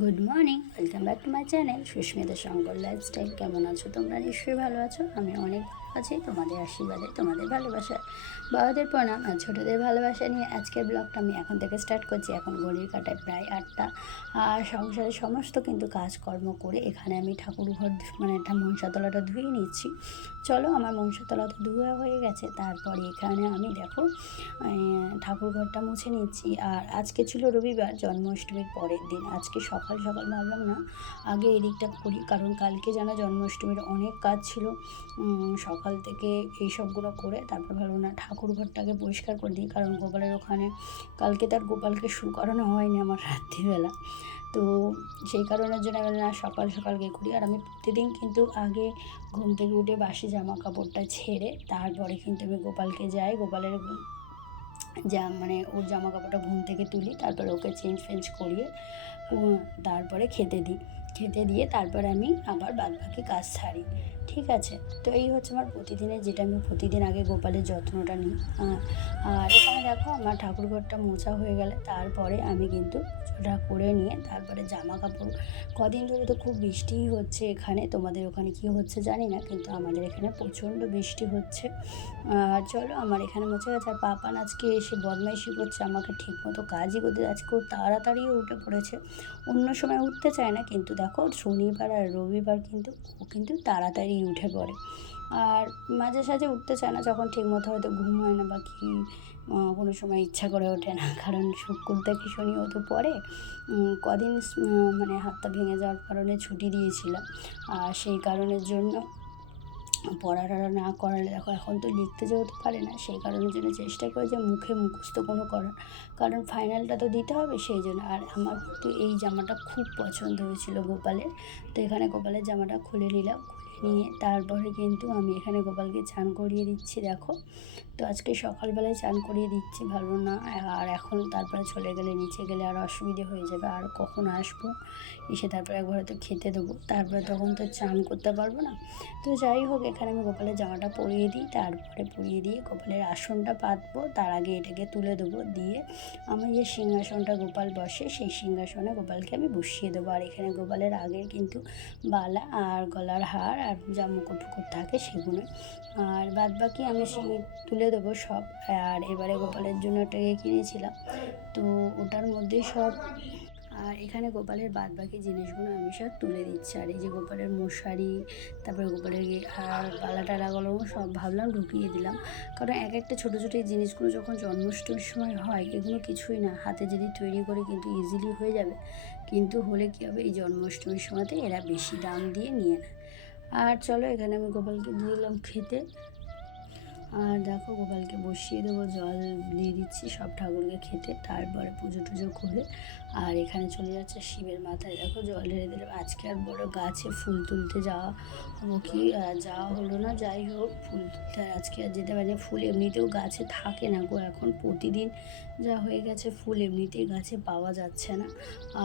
Good morning, welcome back to my channel Susmita Shankar lifestyle. কেমন আছো তোমরা? নিশ্চয়ই ভালো আছো। আমি অনেক ভালো আছি। তোমাদের আশীর্বাদে, তোমাদের ভালোবাসা, বাবাদের প্রণাম আর ছোটোদের ভালোবাসা নিয়ে আজকের ব্লগটা আমি এখন থেকে স্টার্ট করছি। এখন ঘড়ির কাঁটায় প্রায় 8টা। আর সংসারের সমস্ত কিন্তু কাজকর্ম করে এখানে আমি ঠাকুরঘর মানে মনসাতলাটা ধুয়ে নিচ্ছি। চলো, আমার মনসাতলাটা ধোয়া হয়ে গেছে। তারপরে এখানে আমি দেখো ঠাকুরঘরটা মুছে নিচ্ছি। আর আজকে ছিল রবিবার, জন্মাষ্টমীর পরের দিন। আজকে সকাল সকাল ভাবলাম না আগে এদিকটা করি, কারণ কালকে জানা জন্মাষ্টমীর অনেক কাজ ছিল। সকাল থেকে এই সবগুলো করে তারপর ভাবলাম না ঠাকুরঘরটাকে পরিষ্কার করে দিই, কারণ গোপালের ওখানে কালকে তার গোপালকে শু করানো হয়নি আমার রাত্রিবেলা। তো সেই কারণের জন্য আমি না সকাল সকাল গিয়ে করি। আর আমি প্রতিদিন কিন্তু আগে ঘুম থেকে উঠে বাসি জামা কাপড়টা ছেড়ে তারপরে কিন্তু আমি গোপালকে যাই, গোপালের মানে ওর জামা কাপড়টা ঘুম থেকে তুলি, তারপরে ওকে চেঞ্জ করিয়ে তারপরে খেতে দিয়ে তারপরে আমি আবার বাদবাকি কাজ ছাড়ি। ঠিক আছে, তো এই হচ্ছে আমার প্রতিদিনের, যেটা আমি প্রতিদিন আগে গোপালের যত্নটা নিই। আর এখানে দেখো আমার ঠাকুরঘরটা মোছা হয়ে গেলে তারপরে আমি কিন্তু পুজোটা করে নিয়ে তারপরে জামা কাপড়, কদিন ধরে তো খুব বৃষ্টিই হচ্ছে এখানে, তোমাদের ওখানে কি হচ্ছে জানি না, কিন্তু আমাদের এখানে প্রচণ্ড বৃষ্টি হচ্ছে। আর চলো, আমার এখানে মুছে গেছে। আর পাপান আজকে এসে বদমাইশি করছে, আমাকে ঠিকমতো কাজই করতে, আজকে ও তাড়াতাড়ি উঠে পড়েছে। অন্য সময় উঠতে চায় না, কিন্তু দেখো শনিবার আর রবিবার কিন্তু ও কিন্তু তাড়াতাড়ি উঠে পড়ে। আর মাঝে সাঝে উঠতে চায় না, যখন ঠিকমতো হয়তো ঘুম হয় না বা কি কোনো সময় ইচ্ছা করে ওঠে না, কারণ শুক্র থেকে শনি ও তো পড়ে। কদিন মানে হাতটা ভেঙে যাওয়ার কারণে ছুটি দিয়েছিলাম। আর সেই কারণের জন্য পড়াটা না করালে, দেখো এখন তো লিখতে যেতে পারে না, সেই কারণের জন্য চেষ্টা করে যে মুখে মুখস্থ কোনো করার, কারণ ফাইনালটা তো দিতে হবে সেই জন্য। আর আমার কিন্তু এই জামাটা খুব পছন্দ হয়েছিল গোপালের, তো এখানে গোপালের জামাটা খুলে নিলাম। খুলে নিয়ে তারপরে কিন্তু আমি এখানে গোপালকে চান করিয়ে দিচ্ছি। দেখো, তো আজকে সকালবেলায় চান করিয়ে দিচ্ছি, ভালো না। আর এখন তারপরে চলে গেলে নিচে গেলে আর অসুবিধে হয়ে যাবে, আর কখন আসবো এসে তারপরে একবার হয়তো খেতে দেবো, তারপরে তখন তো চান করতে পারবো না। তো যাই হোক, এখানে আমি গোপালের জামাটা পরিয়ে দিই, তারপরে পরিয়ে দিয়ে গোপালের আসনটা পাতবো, তার আগে এটাকে তুলে দেবো, দিয়ে আমি যে সিংহাসনটা গোপাল বসে সেই সিংহাসনে গোপালকে আমি বসিয়ে দেবো। আর এখানে গোপালের আগের কিন্তু বালা আর গলার হার আর যা মুকুট ফুকুট থাকে সেগুলো, আর বাদ বাকি আমি তুলে দেবো সব। আর এবারে গোপালের জন্য ওটাকে কিনেছিলাম, তো ওটার মধ্যে সব। আর এখানে গোপালের বাদ বাকি জিনিসগুলো আমি সব তুলে দিচ্ছি। আর এই যে গোপালের মশারি, তারপরে গোপালের আর বালা টালাগুলো সব ভাবলাম ঢুকিয়ে দিলাম, কারণ এক একটা ছোটো ছোটো এই জিনিসগুলো যখন জন্মাষ্টমীর সময় হয় এগুলো কিছুই না, হাতে যদি তৈরি করে কিন্তু ইজিলি হয়ে যাবে, কিন্তু হলে কী হবে, এই জন্মাষ্টমীর সময়তে এরা বেশি দাম দিয়ে নিয়ে নেয়। আর চলো, এখানে আমি গোপালকে দিয়ে দিলাম খেতে। আর দেখো গোপালকে বসিয়ে দেবো, জল দিয়ে দিচ্ছি সব ঠাকুরকে খেতে, তারপরে পুজো টুজো করে। আর এখানে চলে যাচ্ছে শিবের মাথায়, দেখো জল ঢেলে দিল। আজকে আর বড় গাছে ফুল তুলতে যাওয়া হবো কি, যাওয়া হলো না। যাই হোক, ফুল তুলতে আজকে আর যেতে পারি, ফুল এমনিতেও গাছে থাকে না গো, এখন প্রতিদিন যা হয়ে গেছে ফুল এমনিতেই গাছে পাওয়া যাচ্ছে না।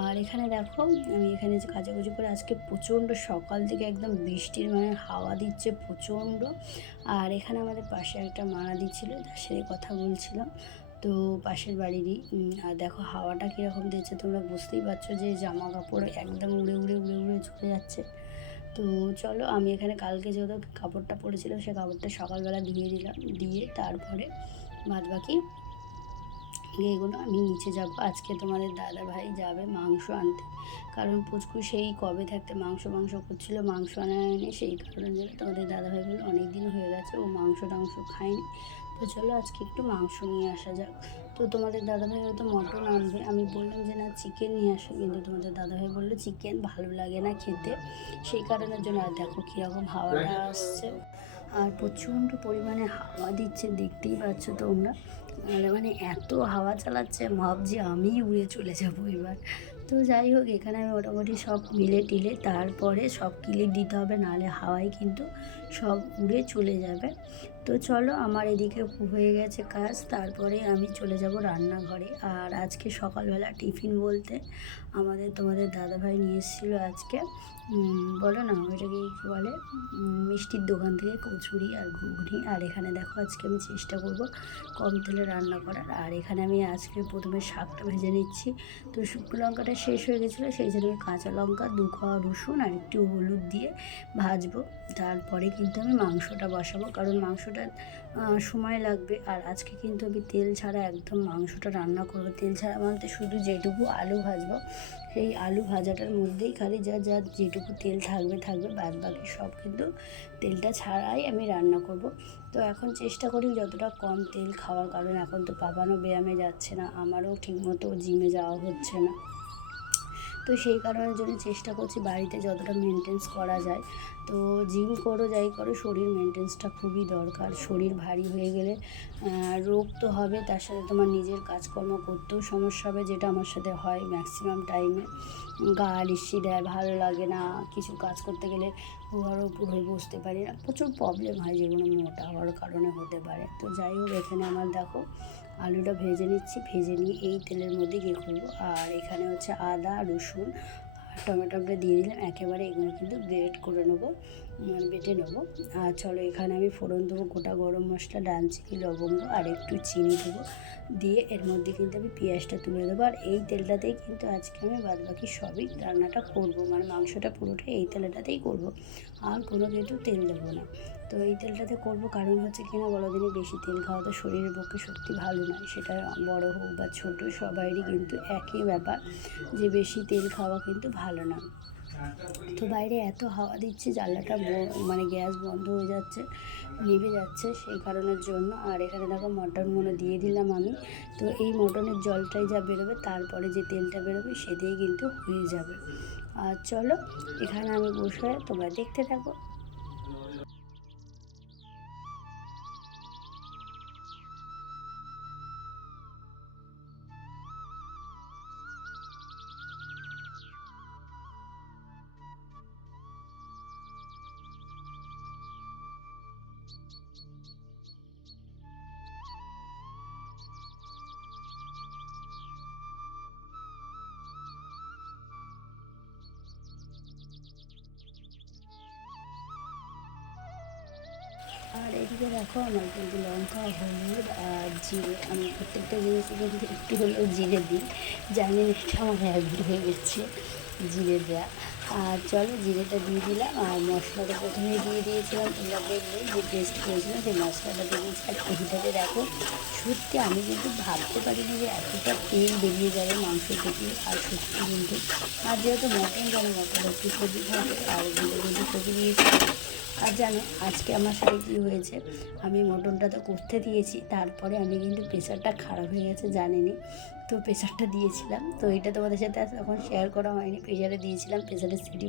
আর এখানে দেখো আমি এখানে যে কাচাকুচি করে, আজকে প্রচণ্ড সকাল থেকে একদম বৃষ্টির মানে হাওয়া দিচ্ছে প্রচণ্ড। আর এখানে আমাদের পাশে একটা মারা দিচ্ছিল, তার সাথে কথা বলছিলাম, তো পাশের বাড়িরই। আর দেখো হাওয়াটা কীরকম দিচ্ছে, তোমরা বুঝতেই পারছো যে জামা কাপড় একদম উড়ে উড়ে উড়ে উড়ে চলে যাচ্ছে। তো চলো, আমি এখানে কালকে যেহেতু কাপড়টা পরেছিলাম সে কাপড়টা সকালবেলা ধুয়ে দিলাম, দিয়ে তারপরে বাদ বাকি এগুলো আমি নিচে যাব। আজকে তোমাদের দাদা ভাই যাবে মাংস আনতে, কারণ পুচকু সেই কবে থাকতে মাংস করছিল, মাংস আনা হয়নি, সেই কারণের জন্য তোমাদের দাদাভাই বলে অনেক দিন হয়ে গেছে ও মাংস টাংস খায়নি। তো চলো আজকে একটু মাংস নিয়ে আসা যাক। তো তোমাদের দাদাভাই হয়তো মটন আনবে, আমি বললাম যে না চিকেন নিয়ে আসো, কিন্তু তোমাদের দাদাভাই বললো চিকেন ভালো লাগে না খেতে, সেই কারণের জন্য। আর দেখো কীরকম হাওয়াটা আসছে, আর প্রচণ্ড পরিমাণে হাওয়া দিচ্ছে, দেখতেই পাচ্ছ তোমরা। মানে এত হাওয়া চালাচ্ছে, ভাবছি আমি উড়ে চলে যাবো এবার। তো যাই হোক, এখানে আমি মোটামুটি সব মিলে টিলে তারপরে সব ক্লিপ দিতে হবে, নাহলে হাওয়ায় কিন্তু সব উড়ে চলে যাবে। তো চলো, আমার এদিকে হয়ে গেছে কাজ, তারপরে আমি চলে যাব রান্নাঘরে। আর আজকে সকালবেলা টিফিন বলতে তোমাদের দাদাভাই নিয়ে এসেছিলো আজকে, বলো না ওইটাকে কী বলে, মিষ্টির দোকান থেকে কচুরি আর ঘুগনি। আর এখানে দেখো আজকে আমি চেষ্টা করব কম তেলে রান্না করার। আর এখানে আমি আজকে প্রথমে শাকটা ভেজে নিচ্ছি। তো শুকনো লঙ্কাটা শেষ হয়ে গেছিলো, সেই জন্য আমি কাঁচা লঙ্কা, 2 কোয়া রসুন আর একটু হলুদ দিয়ে ভাজবো। তারপরে কিন্তু আমি মাংসটা বসাবো, কারণ মাংসটা সময় লাগবে। আর আজকে কিন্তু আমি তেল ছাড়া একদম মাংসটা রান্না করবো। তেল ছাড়া বলতে শুধু যেটুকু আলু ভাজবো, সেই আলু ভাজাটার মধ্যেই খালি যেটুকু তেল থাকবে, বাদ বাকি সব কিন্তু তেলটা ছাড়াই আমি রান্না করব। তো এখন চেষ্টা করি যতটা কম তেল খাওয়ার, কারণ এখন তো পাপানও ব্যায়ামে যাচ্ছে না, আমারও ঠিকমতো জিমে যাওয়া হচ্ছে না। তো সেই কারণের জন্য চেষ্টা করছি বাড়িতে যতটা মেনটেন্স করা যায়। তো জিম করো যাই করো, শরীর মেনটেন্সটা খুবই দরকার। শরীর ভারী হয়ে গেলে রোগ তো হবে, তার সাথে তোমার নিজের কাজকর্ম করতেও সমস্যা হবে, যেটা আমার সাথে হয় ম্যাক্সিমাম টাইমে। গা লিশি দেয়, ভালো লাগে না, কিছু কাজ করতে গেলে ঘর উপর হয়ে বসতে পারি না, প্রচুর প্রবলেম হয়, যেগুলো মোটা হওয়ার কারণে হতে পারে। তো যাই হোক, এখানে আমার দেখো আলুটা ভেজে নিচ্ছি, ভেজে নিয়ে এই তেলের মধ্যে কী করবো। আর এখানে হচ্ছে আদা, রসুন আর টমেটোটা দিয়ে দিলাম একেবারে, এগুলো কিন্তু গ্রেট করে নেবো, বেটে নেবো। আর চলো, এখানে আমি ফোড়ন দেবো গোটা গরম মশলা, দারচিনি, লবঙ্গ আর একটু চিনি দেবো, দিয়ে এর মধ্যে কিন্তু আমি পেঁয়াজটা তুলে দেবো। আর এই তেলটাতেই কিন্তু আজকে আমি বাদবাকি সবই রান্নাটা করবো, মানে মাংসটা পুরোটাই এই তেলটাতেই করবো, আর কোনো কিন্তু তেল দেবো না। তো এই তেলটাতে করবো, কারণ হচ্ছে কিনা বলো দিনই, বেশি তেল খাওয়া তো শরীরের পক্ষে সত্যি ভালো নয়, সেটা বড় হোক বা ছোট, সবারই কিন্তু একই ব্যাপার, যে বেশি তেল খাওয়া কিন্তু ভালো না। তো বাইরে এত হাওয়া দিচ্ছে, জানলাটা মানে গ্যাস বন্ধ হয়ে যাচ্ছে, নিভে যাচ্ছে, সেই কারণের জন্য। আর এখানে দেখো মটনগুলো দিয়ে দিলাম আমি। তো এই মটনের জলটাই যা বেরোবে, তারপরে যে তেলটা বেরোবে সেটাই কিন্তু হয়ে যাবে। আর চলো, এখানে আমি বসে তোমরা দেখতে থাকো। আর এদিকে দেখো, আমার কিন্তু লঙ্কা, হলুদ আর জিরে, আমি প্রত্যেকটা জিনিসে কিন্তু একটু হলেও জিরে দিই, জানি না এটা আমার হ্যাবিট হয়ে গেছে জিরে দেওয়া। আর চলো, জিরেটা দিয়ে দিলাম, আর মশলাটা প্রথমেই দিয়ে দিয়েছিলাম, তোমরা দেখলে যে টেস্ট করেছিলাম, সেই মশলাটা দিয়ে দিয়েছি। আর এদিকে দেখো, সত্যি আমি কিন্তু ভাবতে পারিনি যে এতটা তেল বেরিয়ে যাবে মাংস থেকে। আর সত্যি কিন্তু, আর যেহেতু মটন, জানো মটন একটু সবজি থাকে, আর এগুলো কিন্তু সবজি দিয়েছি। আর জানো আজকে আমার সাথে কী হয়েছে, আমি মটনটা তো করতে দিয়েছি, তারপরে আমি কিন্তু প্রেশারটা খারাপ হয়ে গেছে জানিনি। তো প্রেশারটা দিয়েছিলাম, তো এটা তোমাদের সাথে এখন শেয়ার করা হয়নি। প্রেশারে দিয়েছিলাম, প্রেশারে সিটি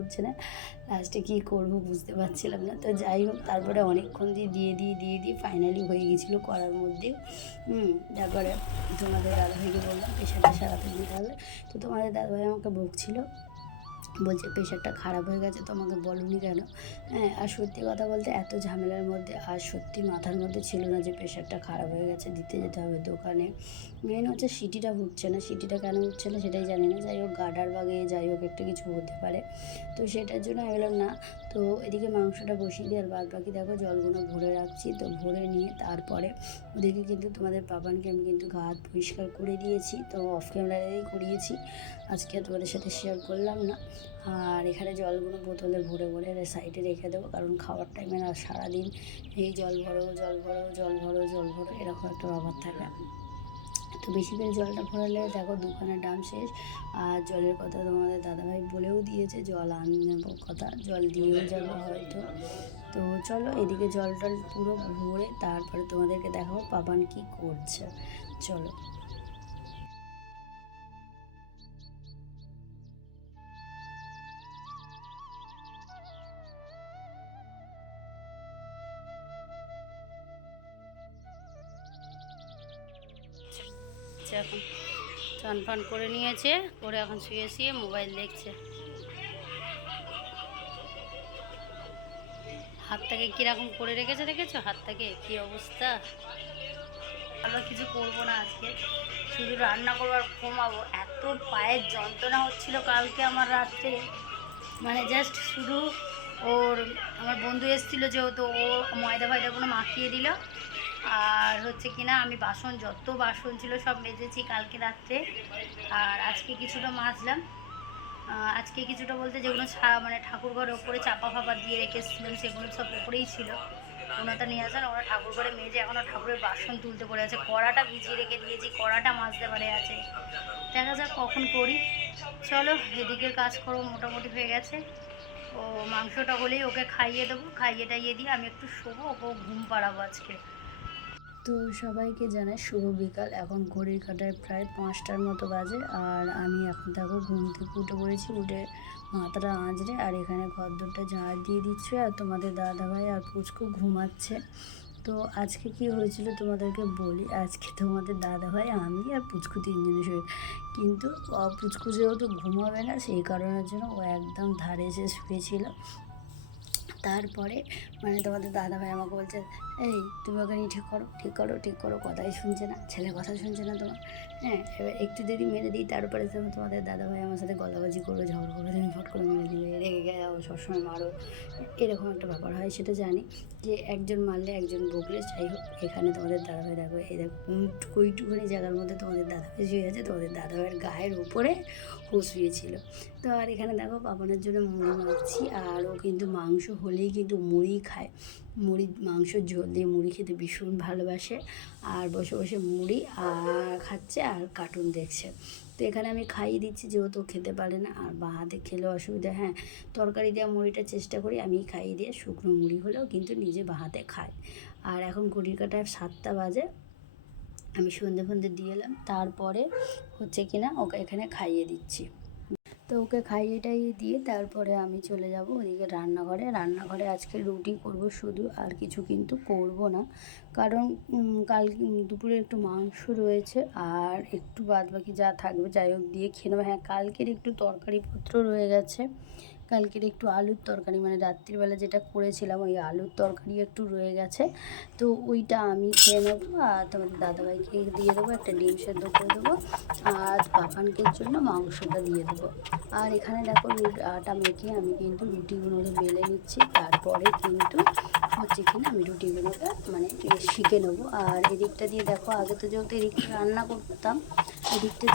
উঠছে না, লাস্টে কী করবো বুঝতে পারছিলাম না। তো যাই হোক, তারপরে অনেকক্ষণ দিয়ে ফাইনালি হয়ে গেছিলো করার মধ্যে। তারপরে তোমাদের দাদাভাইকে বললাম প্রেশারটা সারাতে দিতে হবে। তো তোমাদের দাদাভাই আমাকে বকছিল, বলছে প্রেশারটা খারাপ হয়ে গেছে, তোমাকে বলুনি কেন। হ্যাঁ, আর সত্যি কথা বলতে এত ঝামেলার মধ্যে আর সত্যি মাথার মধ্যে ছিল না যে প্রেশারটা খারাপ হয়ে গেছে, দিতে যেতে হবে দোকানে। মেন হচ্ছে সিটিটা উঠছে না, সিটিটা কেন উঠছে না সেটাই জানি না। যাই হোক, গার্ডার বাগে যাই হোক একটা কিছু হতে পারে, তো সেটার জন্য আমি বললাম না। তো এদিকে মাংসটা বসিয়ে দিয়ে আর বাদ বাকি দেখো জলগুলো ভরে রাখছি। তো ভরে নিয়ে তারপরে ওদিকে কিন্তু তোমাদের পাপানকে আমি কিন্তু গা হাত পরিষ্কার করে দিয়েছি, তো অফ ক্যামেরাতেই করিয়েছি, আজকে তোমাদের সাথে শেয়ার করলাম না। আর এখানে জলগুলো বোতলে ভরে ভরে সাইডে রেখে দেবো, কারণ খাওয়ার টাইমে না সারাদিন এই জল ভরো এরকম একটা ব্যাপার থাকে। তো বেশি করে জলটা ভরালে দেখো দোকানের দাম শেষ। আর জলের কথা তোমাদের দাদাভাই বলেও দিয়েছে, জল আনবো কথা, জল দিয়েও যাবে হয়তো। তো চলো, এদিকে জল টল পুরো ভরে তারপরে তোমাদেরকে দেখাবো পাপান কি করছে। চলো। এখন চান ফান করে নিয়েছে, করে এখন শুয়ে শুয়ে মোবাইল দেখছে। হাতটাকে কীরকম করে রেখেছো হাতটাকে, কী অবস্থা। আমরা কিছু করবো না আজকে, শুধু রান্না করবো আর ঘুমাবো। এত পায়ের যন্ত্রণা হচ্ছিল কালকে আমার রাত্রে, মানে জাস্ট শুধু আমার বন্ধু এসেছিলো যেহেতু, ও ময়দা ফয়দাগুলো মাখিয়ে দিল। আর হচ্ছে কিনা আমি যত বাসন ছিল সব মেজেছি কালকে রাত্রে। আর আজকে কিছুটা মাজলাম। আজকে কিছুটা বলতে যেগুলো মানে ঠাকুর ঘরের ওপরে চাপা ফাপা দিয়ে রেখেছিলাম সেগুলো সব ওপরেই ছিল। ওনাটা নিয়ে আসেন, ওরা ঠাকুর ঘরে মেজে এখনও ঠাকুরের বাসন তুলতে পড়ে আছে। কড়াটা ভিজিয়ে রেখে দিয়েছি, কড়াটা মাজতে পারে আছে। দেখা যাক কখন করি। চলো, এদিকের কাজ করবো মোটামুটি হয়ে গেছে। ও মাংসটা হলেই ওকে খাইয়ে দেবো, খাইয়ে টাইয়ে দিয়ে আমি একটু শোবো, ওকে ঘুম পাড়াবো আজকে। তো সবাইকে জানাই শুভ বিকাল। এখন ঘড়ির কাঁটায় প্রায় 5টার মতো বাজে। আর আমি এখন দেখো ঘুম থেকে উঠে পড়েছি, উঠে মাথাটা আঁচড়ে আর এখানে ঘরদোরটা ঝাড় দিয়ে দিচ্ছে। আর তোমাদের দাদাভাই আর পুচকু ঘুমাচ্ছে। তো আজকে কি হয়েছিল তোমাদেরকে বলি। আজকে তোমাদের দাদাভাই, আমি আর পুচকু তিনজনে শুয়ে, কিন্তু পুচকু যেহেতু ঘুমাবে না সেই কারণের জন্য ও একদম ধারে এসে শুয়েছিল। তারপরে মানে তোমাদের দাদাভাই আমাকে বলছে, এই তুমি ওকে নিয়ে ঠিক করো, কথাই শুনছে না, ছেলে কথা শুনছে না তোমার। হ্যাঁ, এবার একটু যদি মেরে দিই তারপরে তোমাদের দাদাভাই আমার সাথে গলাবাজি করবে, ঝগড়া করবে, তুমি ফট করে মেরে দিলে, রেগে গেও সবসময় মারো, এরকম একটা ব্যাপার হয়। সেটা জানি যে একজন মারলে একজন বকলে, যাই হোক। এখানে তোমাদের দাদাভাই দেখো, এই দেখো কইটুখানি জায়গার মধ্যে তোমাদের দাদাভাই শুয়ে আছে, তোমাদের দাদাভাইয়ের গায়ের উপরে ও শুয়েছিল। তো আর এখানে দেখো পাপনের জন্য মুড়ি মাখছি। আর ও কিন্তু মাংস হলেই কিন্তু মুড়ি খায়, মাংসর ঝোল দিয়ে মুড়ি খেতে ভীষণ ভালোবাসে। আর বসে বসে মুড়ি আর খাচ্ছে আর কার্টুন দেখছে। তো এখানে আমি খাইয়ে দিচ্ছি যেহেতু খেতে পারে না, আর বাঁ হাতে খেলেও অসুবিধা। হ্যাঁ, তরকারি দেওয়া মুড়িটা চেষ্টা করি আমি খাইয়ে দিয়ে, শুকনো মুড়ি হলেও কিন্তু নিজে বাঁ হাতে খায়। আর এখন ঘড়ির কাঁটায় 7টা বাজে, আমি সন্ধে দিয়ে এলাম। তারপরে হচ্ছে কিনা ওকে এখানে খাইয়ে দিচ্ছি। তো ওকে খাইয়ে টাইয়ে দিয়ে তারপরে আমি চলে যাব ওদিকে রান্নাঘরে আজকে রুটি করব শুধু, আর কিছু কিন্তু করব না। কারণ কাল দুপুরে একটু মাংস রয়েছে, আর একটু বাদ বাকি যা থাকবে যাই হোক দিয়ে খেয়ে নেবো। হ্যাঁ, কালকের একটু তরকারিপত্র রয়ে গেছে, কালকের একটু আলুর তরকারি, মানে রাত্রিবেলা যেটা করেছিলাম ওই আলুর তরকারি একটু রয়ে গেছে। তো ওইটা আমি খেয়ে নেবো, আর তোমাদের দাদাভাইকে দিয়ে দেবো, একটা ডিম সেদ্ধ করে দেবো, আর পাপানকের জন্য মাংসটা দিয়ে দেবো। আর এখানে দেখো আটা মেখে আমি কিন্তু রুটিগুলোকে বেলে নিচ্ছি। তারপরে কিন্তু হচ্ছে কিনা আমি রুটিগুলোকে মানে শিখে নেবো। আর এদিকটা দিয়ে দেখো, আগে তো যেহেতু এদিকটা রান্না করতাম, এদিকটা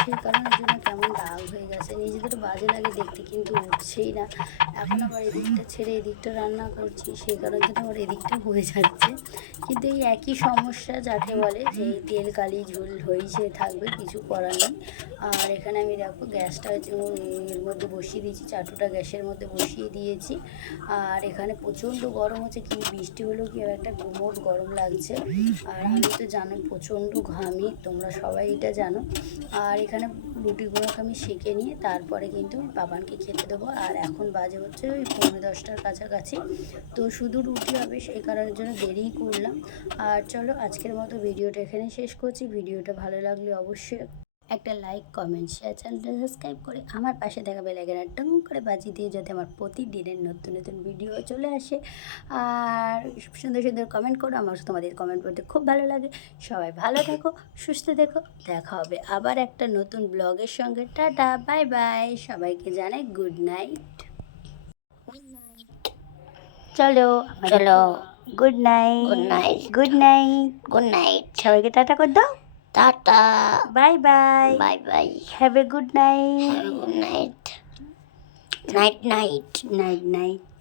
সেই কারণের জন্য কেমন দাগ হয়ে গেছে, নিজেদের বাজে লাগে দেখতে, কিন্তু উঠছেই না। এখন আবার এদিকটা ছেড়ে এদিকটা রান্না করছি, সেই কারণের জন্য আবার এদিকটা হয়ে যাচ্ছে। কিন্তু এই একই সমস্যা যাকে বলে যে তেল কালি ঝোল হয়েছে থাকবে, কিছু করার নেই। আর এখানে আমি দেখো গ্যাসটা এর মধ্যে বসিয়ে দিয়েছি, চাটুটা গ্যাসের মধ্যে বসিয়ে দিয়েছি। আর এখানে প্রচণ্ড গরম হচ্ছে, কি বৃষ্টি হলেও কি একটা গুমোট গরম লাগছে। আর আমি তো জানো প্রচণ্ড ঘামি, তোমরা সবাই এটা জানো। আর এখানে রুটিগুলোকে আমি সেঁকে নিয়ে তারপরে কিন্তু আমি পাপানকে খেতে দেবো। আর এখন বাজে হচ্ছে ওই 9:30টার কাছাকাছি। তো শুধু রুটি হবে সেই কারণের জন্য দেরিই করলাম। আর চলো আজকের মতো ভিডিওটা এখানে শেষ করছি। ভিডিওটা ভালো লাগলে অবশ্যই একটা লাইক, কমেন্ট, শেয়ার, চ্যানেলটা সাবস্ক্রাইব করে আমার পাশে থাকা বেল আইকনটা টং করে বাজিয়ে দিয়ে যাতে আমার প্রতিদিনের নতুন ভিডিও চলে আসে। আর সুন্দর কমেন্ট করো, আমার তোমাদের কমেন্ট করতে খুব ভালো লাগে। সবাই ভালো থাকো, সুস্থ থেকো, দেখা হবে আবার একটা নতুন ব্লগের সঙ্গে। টাটা, বাই বাই, সবাইকে জানাই গুড নাইট। চলো গুড নাইট, গুড নাইট, সবাইকে টাটা করে দাও। টাটা, bye bye, bye, have a good night, good night, night. Night.